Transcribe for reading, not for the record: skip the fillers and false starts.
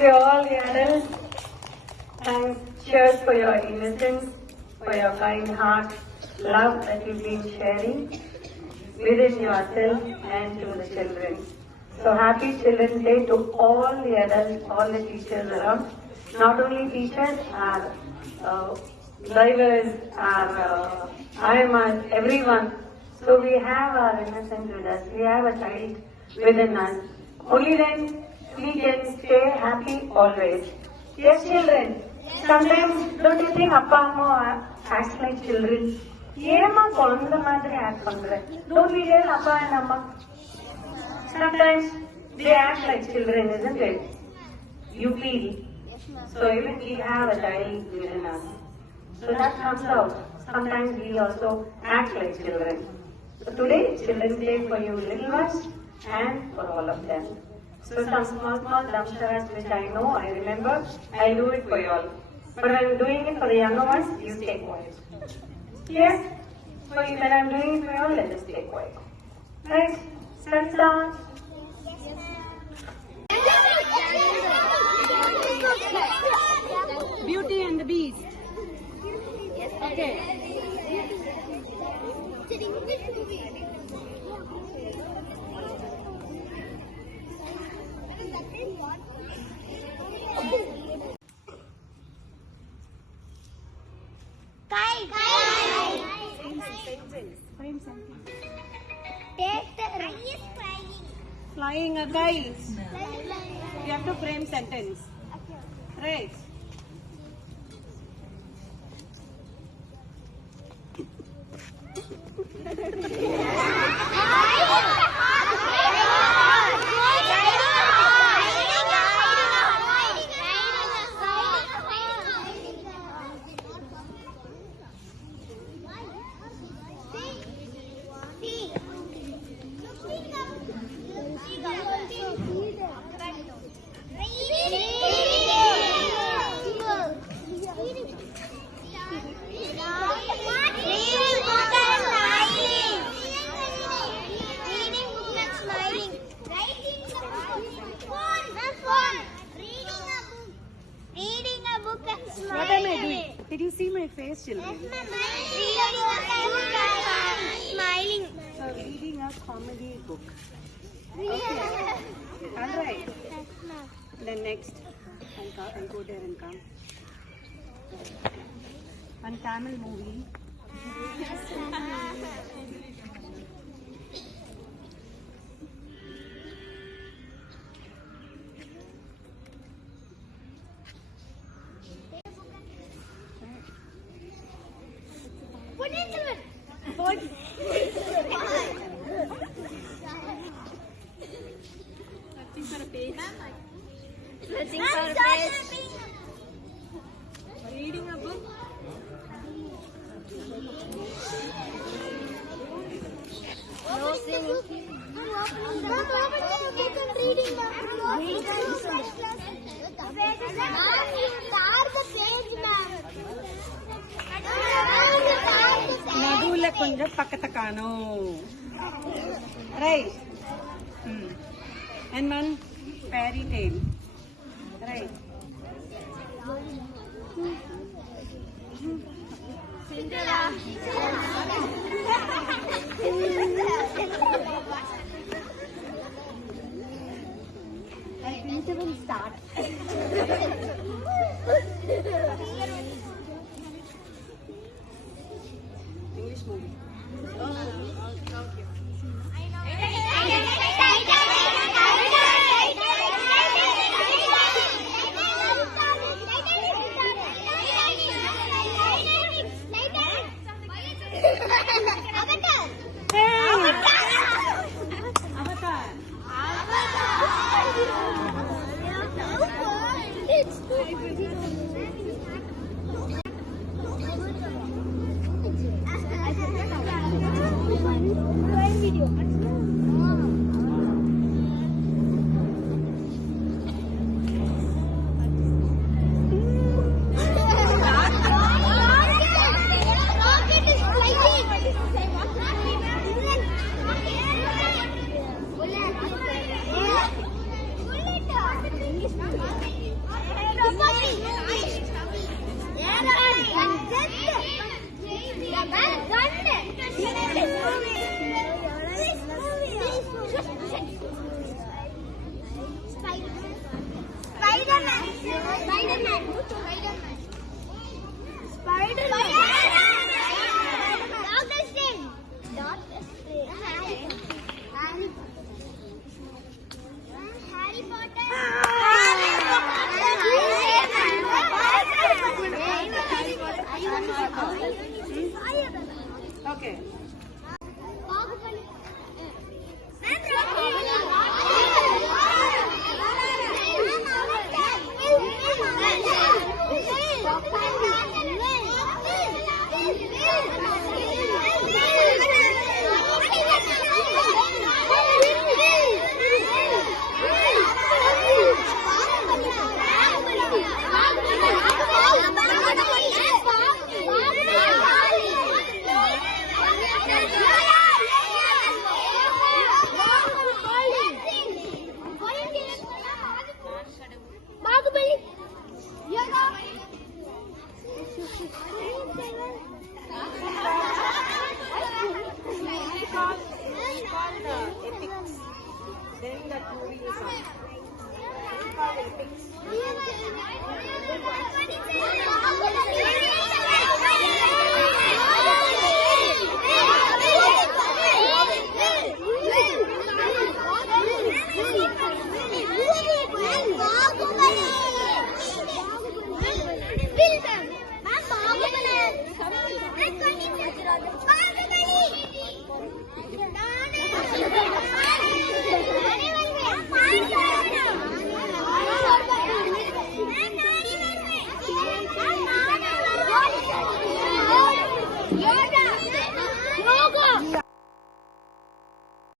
To all the adults, thanks. Cheers for your innocence, for your kind heart, love that you've been sharing within yourself and to the children. So happy Children's Day to all the adults, all the teachers around. Not only teachers, our drivers, our IMAs, everyone. So we have our innocence with us. We have a child within us. Only then we can stay happy always. Yes, children. Sometimes don't you think Appa Amma acts like children? Yema konda madri act pandra. Don't we tell Appa and Amma? Sometimes they act like children, isn't it? You feel. So even we have a child within us. So that comes out. Sometimes we also act like children. So today, Children's Day for you little ones and for all of them. So some small damsharas which I know, I remember, I'll do it for you all. But when I'm doing it for the younger ones, you stay quiet. Yes? So when I'm doing it for you all, let us stay quiet. Right? Stand down. Beauty and the Beast. Okay. Flying a kite. You have to frame sentence. Right. What am I doing? Did you see my face, children? Smiling. So, reading a comedy book. Okay. Alright. Then next, I'll go there and come. One Tamil movie. Searching for a page. Searching for a page. Reading a book. No singing. Reading நடுவுல கொஞ்சம் பக்கத்தை காணும். Right. And one fairy tale. Right. I didn't even start. English movie. You're